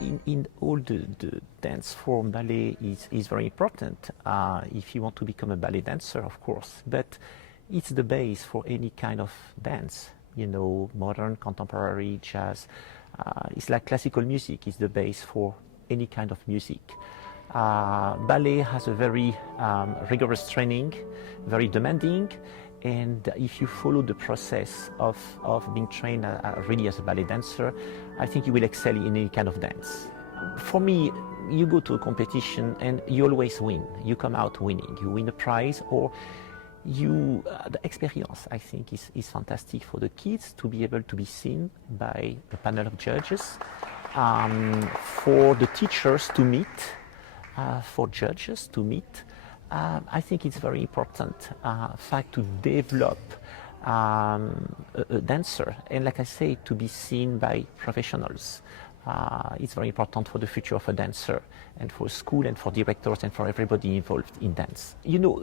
in all the dance form, ballet is very important if you want to become a ballet dancer, of course. But it's the base for any kind of dance, you know, modern, contemporary, jazz. It's like classical music is the base for any kind of music. Ballet has a very rigorous training, very demanding, and if you follow the process of being trained really as a ballet dancer, I think you will excel in any kind of dance. For me, you go to a competition and you always win. You come out winning. You win a prize, or the experience, I think, is fantastic for the kids to be able to be seen by a panel of judges, for the teachers to meet, for judges to meet. I think it's very important fact to develop a dancer, and like I say, to be seen by professionals. It's very important for the future of a dancer, and for school, and for directors, and for everybody involved in dance. You know,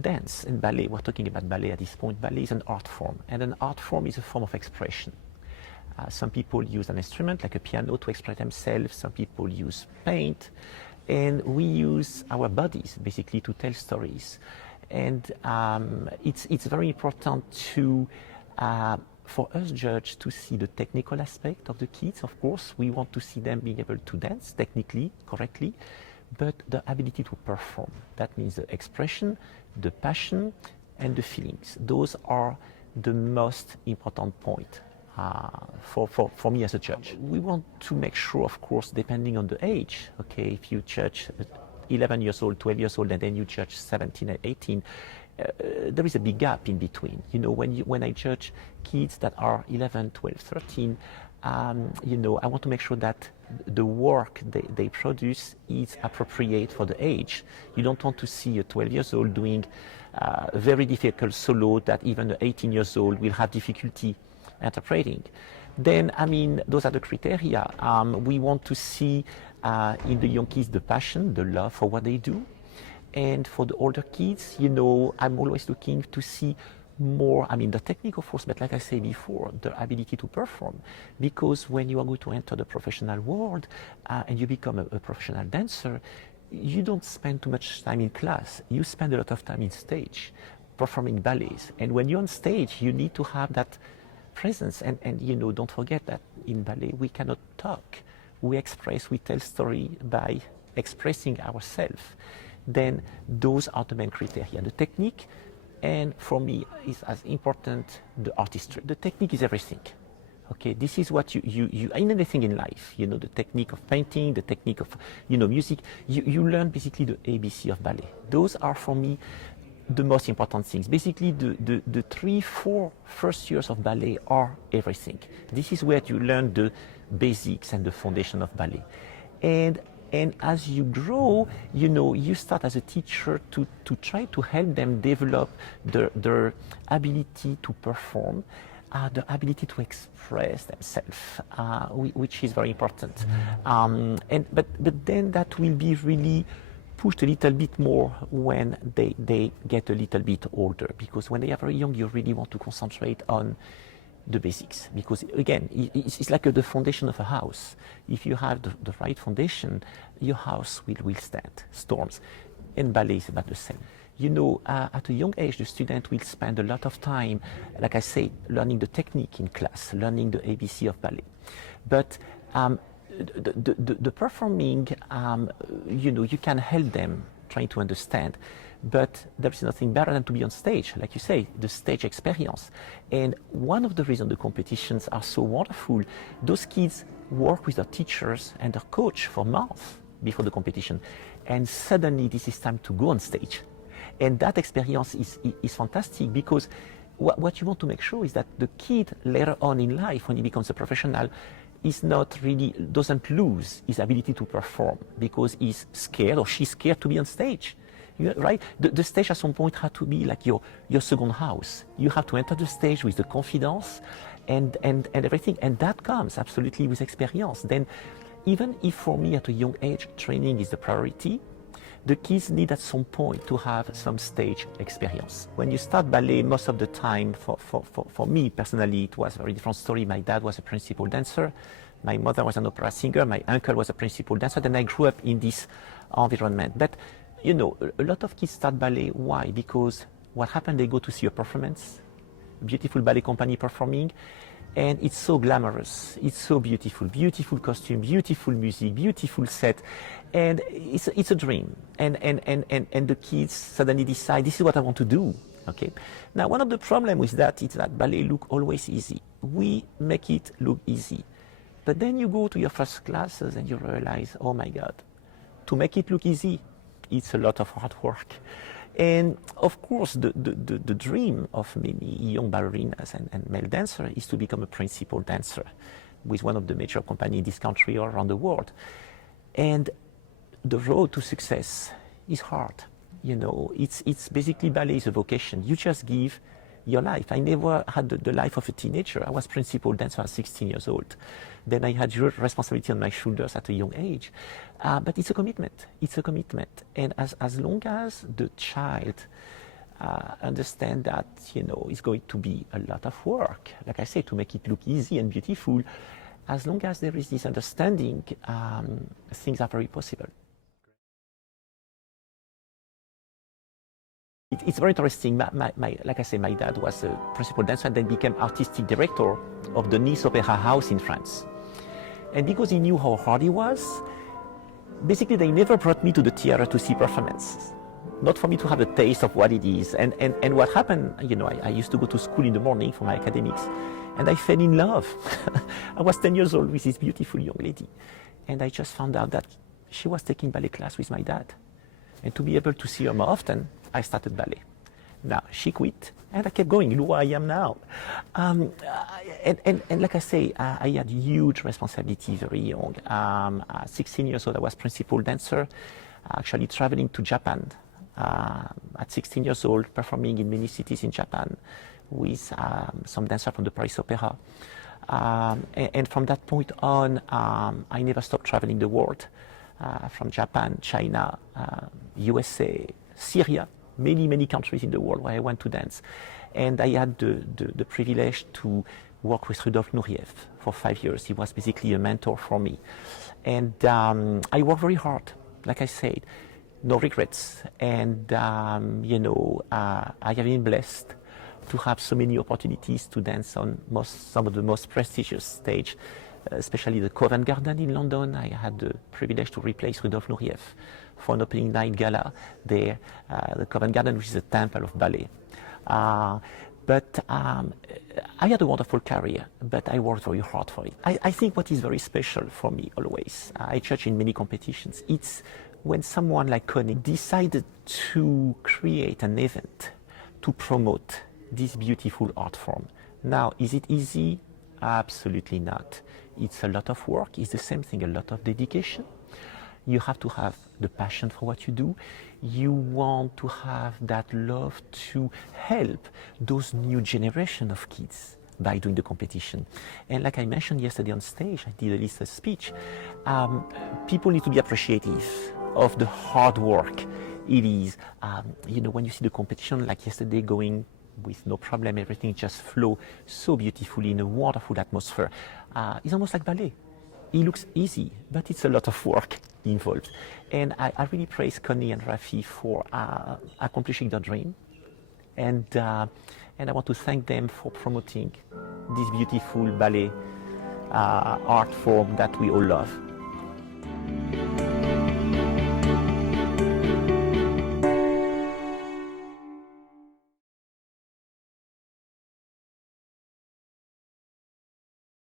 dance and ballet, we're talking about ballet at this point. Ballet is an art form, and an art form is a form of expression. Some people use an instrument like a piano to express themselves. Some people use paint, and we use our bodies basically to tell stories. And it's very important to for us judges to see the technical aspect of the kids. Of course, we want to see them being able to dance technically, correctly, but the ability to perform. That means the expression, the passion, and the feelings. Those are the most important point for me as a judge. We want to make sure, of course, depending on the age, okay, if you judge 11 years old, 12 years old, and then you judge 17 and 18, there is a big gap in between. You know, when I judge kids that are 11, 12, 13, you know, I want to make sure that the work they produce is appropriate for the age. You don't want to see a 12 years old doing a very difficult solo that even an 18 years old will have difficulty interpreting. Then, I mean, those are the criteria. We want to see in the young kids the passion, the love for what they do. And for the older kids, you know, I'm always looking to see more, I mean, the technique, of course, but like I said before, the ability to perform. Because when you are going to enter the professional world and you become a professional dancer, you don't spend too much time in class. You spend a lot of time in stage, performing ballets. And when you're on stage, you need to have that presence. And you know, don't forget that in ballet, we cannot talk. We express, we tell story by expressing ourselves. Then those are the main criteria. The technique, and for me, is as important the artistry. The technique is everything. Okay, this is what you in anything in life, you know, the technique of painting, the technique of, you know, music. You learn basically the ABC of ballet. Those are for me the most important things. Basically, the 3-4 first years of ballet are everything. This is where you learn the basics and the foundation of ballet. And as you grow, you know, you start as a teacher to try to help them develop their ability to perform, the ability to express themselves, which is very important. But then that will be really pushed a little bit more when they get a little bit older, because when they are very young, you really want to concentrate on the basics, because again, it's like the foundation of a house. If you have the right foundation, your house will withstand storms. And ballet is about the same. You know, at a young age, the student will spend a lot of time, like I say, learning the technique in class, learning the ABC of ballet. But the performing, you know, you can help them trying to understand. But there is nothing better than to be on stage, like you say, the stage experience. And one of the reasons the competitions are so wonderful, those kids work with their teachers and their coach for months before the competition. And suddenly this is time to go on stage. And that experience is fantastic, because what you want to make sure is that the kid later on in life, when he becomes a professional, doesn't lose his ability to perform because he's scared or she's scared to be on stage. Right? The stage at some point had to be like your second house. You have to enter the stage with the confidence and everything, and that comes absolutely with experience. Then, even if for me at a young age training is the priority, the kids need at some point to have some stage experience. When you start ballet, most of the time, for me personally, it was a very different story. My dad was a principal dancer. My mother was an opera singer. My uncle was a principal dancer. Then I grew up in this environment. But, you know, a lot of kids start ballet. Why? Because what happened, they go to see a performance, a beautiful ballet company performing, and it's so glamorous, it's so beautiful, beautiful costume, beautiful music, beautiful set, and it's a dream. And the kids suddenly decide, this is what I want to do. Okay. Now, one of the problems with that is that ballet look always easy. We make it look easy. But then you go to your first classes and you realize, oh my God, to make it look easy, it's a lot of hard work. And of course, the dream of many young ballerinas and male dancers is to become a principal dancer with one of the major companies in this country or around the world. And the road to success is hard. You know, it's basically ballet is a vocation. You just give your life. I never had the life of a teenager. I was principal dancer at 16 years old. Then I had responsibility on my shoulders at a young age. But it's a commitment. It's a commitment. And as long as the child understand that, you know, it's going to be a lot of work, like I say, to make it look easy and beautiful, as long as there is this understanding, things are very possible. It's very interesting. Like I say, my dad was a principal dancer and then became artistic director of the Nice Opera House in France. And because he knew how hard he was, basically they never brought me to the theater to see performances. Not for me to have a taste of what it is. And what happened, you know, I used to go to school in the morning for my academics, and I fell in love. I was 10 years old with this beautiful young lady. And I just found out that she was taking ballet class with my dad. And to be able to see her more often, I started ballet. Now, she quit, and I kept going. Look where I am now. And like I say, I had huge responsibility very young. At 16 years old, I was principal dancer, actually traveling to Japan at 16 years old, performing in many cities in Japan with some dancers from the Paris Opera. And from that point on, I never stopped traveling the world. From Japan, China, USA, Syria, many countries in the world where I went to dance. And I had the privilege to work with Rudolf Nureyev for 5 years. He was basically a mentor for me. And I worked very hard, like I said, no regrets. And, you know, I have been blessed to have so many opportunities to dance on some of the most prestigious stage, especially the Covent Garden in London. I had the privilege to replace Rudolf Nureyev for an opening night gala there, the Covent Garden, which is a temple of ballet. But I had a wonderful career, but I worked very hard for it. I think what is very special for me always, I judge in many competitions, it's when someone like Connie decided to create an event to promote this beautiful art form. Now, is it easy? Absolutely not. It's a lot of work. It's the same thing, a lot of dedication. You have to have the passion for what you do. You want to have that love to help those new generation of kids by doing the competition. And like I mentioned yesterday on stage, I did a little speech, people need to be appreciative of the hard work it is. You know, when you see the competition like yesterday going with no problem, everything just flow so beautifully in a wonderful atmosphere. It's almost like ballet. It looks easy, but it's a lot of work involved. And I really praise Connie and Rafi for accomplishing their dream. And I want to thank them for promoting this beautiful ballet art form that we all love.